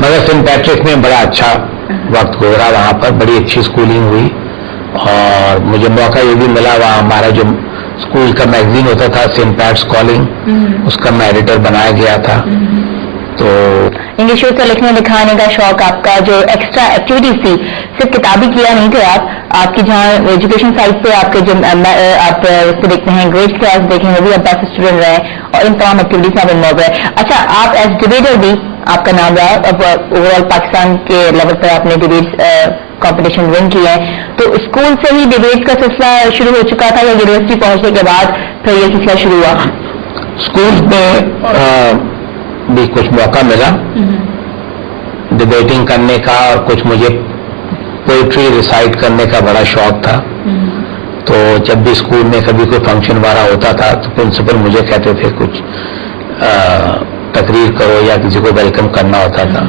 مگر Saint Patrick میں بڑا اچھا وقت گزرا، وہاں پر بڑی اچھی اسکولنگ ہوئی، اور مجھے موقع یہ بھی ملا، وہاں ہمارا جو اسکول کا میگزین ہوتا تھا سینٹ پیٹس کالنگ، اس کا میں ایڈیٹر بنایا گیا تھا. تو انگلش کا لکھنے دکھانے کا شوق، آپ کا جو ایکسٹرا ایکٹیویٹیز تھی، صرف کتابی کیا نہیں تھے آپ کی جہاں ایجوکیشن سائٹ پہ آپ کے جو آپ اس پہ دیکھتے ہیں گریڈ کلاس دیکھیں وہ بھی آپ اسٹوڈنٹ رہے، اور ان تمام ایکٹیویٹیز میں آپ انوالو رہے. اچھا، آپ ایز ڈبیٹر بھی آپ کا نام رہا، اب اوور آل پاکستان کے لیول پر آپ نے ڈبیٹس کمپٹیشن ون کیا ہے، تو اسکول سے ہی ڈبیٹس کا سلسلہ شروع ہو چکا تھا یا یونیورسٹی پہنچنے کے بعد پھر یہ سلسلہ شروع ہوا؟ اسکول میں بھی کچھ موقع ملا ڈبیٹنگ کرنے کا، اور کچھ مجھے پوئٹری ریسائٹ کرنے کا بڑا شوق تھا. تو جب بھی اسکول میں کبھی کوئی فنکشن وغیرہ ہوتا تھا تو پرنسپل مجھے کہتے تھے کچھ تقریر کرو یا کسی کو ویلکم کرنا ہوتا تھا.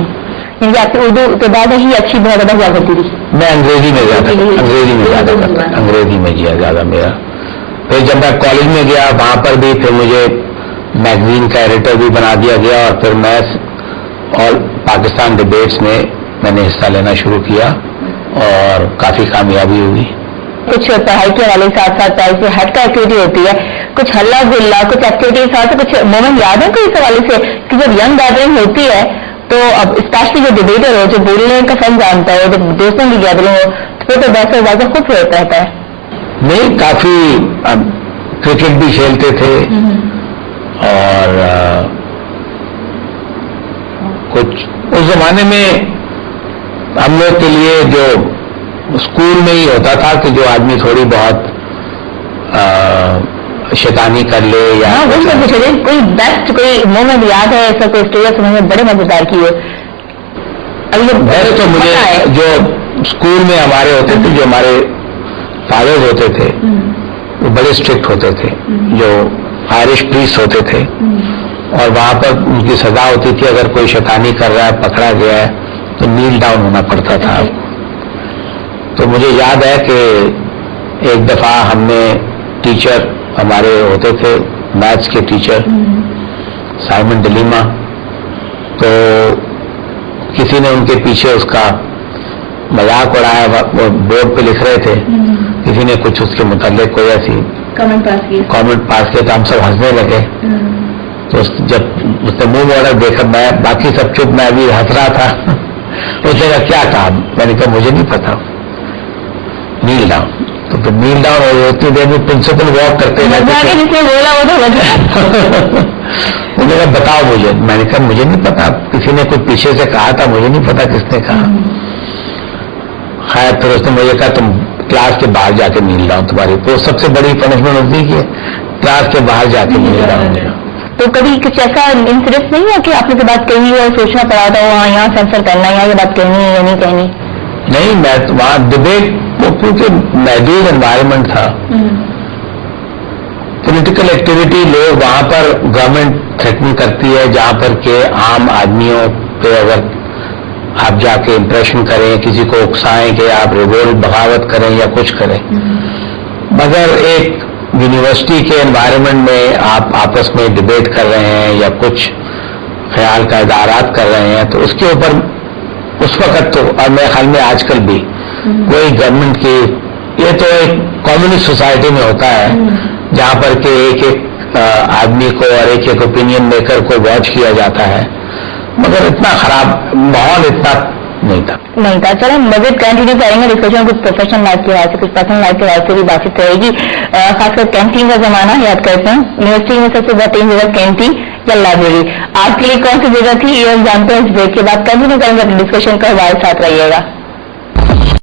یعنی آپ کی اردو کے بعد ہی اچھی بہت زیادہ ہوا کرتی تھی؟ میں انگریزی میں زیادہ کرتا، انگریزی میں زیادہ میرا. پھر جب میں کالج میں گیا وہاں پر بھی پھر مجھے میگزین کا ایڈیٹر بھی بنا دیا گیا، اور پھر میں اور پاکستان ڈبیٹس میں نے حصہ لینا شروع کیا اور کافی کامیابی ہوئی. کچھ پڑھائی کے حوالے ساتھ ساتھ پڑھائی سے ہٹ کا ایکٹیویٹی ہوتی ہے، کچھ ہلا گلا کچھ ایکٹیویٹی ساتھ کچھ مومنٹ یاد ہے کوئی اس حوالے سے کہ جب ینگ گیدرنگ ہوتی ہے تو اب اسپیشلی جو ڈبیٹر ہو، جو بولنے کا فن جانتا ہو، جب دوستوں کی گیدرنگ ہو تو پھر تو بحث واضح خود رہتا ہے؟ نہیں، کافی کرکٹ بھی کھیلتے تھے، اور کچھ اس زمانے میں ہم لوگ کے لیے جو اسکول میں ہی ہوتا تھا کہ جو آدمی تھوڑی بہت شیطانی کر لے یا کوئی بیسٹ کوئی مومنٹ یاد ہے ایسا کوئی اسٹوری سمجھ میں بڑے مزیدار کی ہو؟ ویسے تو مجھے جو اسکول میں ہمارے ہوتے تھے، جو ہمارے فادرز ہوتے تھے وہ بڑے اسٹرکٹ ہوتے تھے، جو آئرش پولیس ہوتے تھے، اور وہاں پر ان کی سزا ہوتی تھی اگر کوئی شیطانی کر رہا ہے پکڑا گیا ہے تو نیل ڈاؤن ہونا پڑتا تھا. تو مجھے یاد ہے کہ ایک دفعہ ہم نے ٹیچر ہمارے ہوتے تھے میتھس کے ٹیچر سائمن ڈلیما، تو کسی نے ان کے پیچھے اس کا مذاق اڑایا، وہ بورڈ پہ لکھ رہے تھے، کسی نے کچھ اس کے متعلق کوئی ایسی کامنٹ پاس کیا تو ہم سب ہنسنے لگے. تو جب اس نے منہ موڑا دیکھا، میں باقی سب چپ، میں ابھی ہنس رہا تھا. اس نے کہا کیا کہا؟ میں نے کہا مجھے نہیں پتا، نیل ڈاؤن. تو پھر نیل ڈاؤن ہو اتنی دیر میں پرنسپل واک کرتے انہوں نے کہا بتاؤ مجھے. میں نے کہا مجھے نہیں پتا، کسی نے کچھ پیچھے سے کہا تھا، مجھے نہیں پتا کس نے کہا. خیر پھر اس نے مجھے کہا تم کلاس کے باہر جا کے نیل ڈاؤن تمہاری. تو سب سے بڑی پنشمنٹ ہوتی ہے کلاس کے باہر جا کے نیل ڈاؤن. تو کبھی کچھ ایسا انسیڈنٹ نہیں ہوا کہ آپ نے کوئی بات کہی اور سوچنا پڑا تھا وہاں یہاں سینسر کرنا ہے، یہ بات کہنی ہے یا نہیں کہنی؟ نہیں، میں وہاں ڈبیٹ کیونکہ محدود انوائرمنٹ تھا، پولیٹیکل ایکٹیویٹی لوگ وہاں پر گورنمنٹ تھریٹن کرتی ہے، جہاں پر کہ عام آدمیوں پہ اگر آپ جا کے امپریشن کریں، کسی کو اکسائیں کہ آپ ریوولٹ بغاوت کریں یا کچھ کریں. مگر ایک یونیورسٹی کے انوائرمنٹ میں آپ آپس میں ڈبیٹ کر رہے ہیں یا کچھ خیال کا ادارات کر رہے ہیں، تو اس کے اوپر اس وقت تو، اور میرے خیال میں آج کل بھی کوئی گورنمنٹ کی، یہ تو ایک کمیونسٹ سوسائٹی میں ہوتا ہے جہاں پر کہ ایک ایک آدمی کو اور ایک ایک اوپینین میکر کو واچ کیا جاتا ہے، مگر اتنا خراب ماحول اتنا نہیں تھا. چلیں مزید کنٹینیو کریں گے ڈسکشن، کچھ پروفیشنل لائف کے حوالے سے کچھ پرسنل لائف کے حوالے سے بھی بات چیت رہے گی. خاص کر کینٹین کا زمانہ یاد کرتے ہیں، یونیورسٹی میں سب سے بہترین جگہ کینٹین یا لائبریری، آپ کے لیے کون سی جگہ تھی یہ ہم جانتے ہیں. اس بریک کے بعد کنٹینیو کریں گے اپنی ڈسکشن کا، ہمارے ساتھ رہیے گا.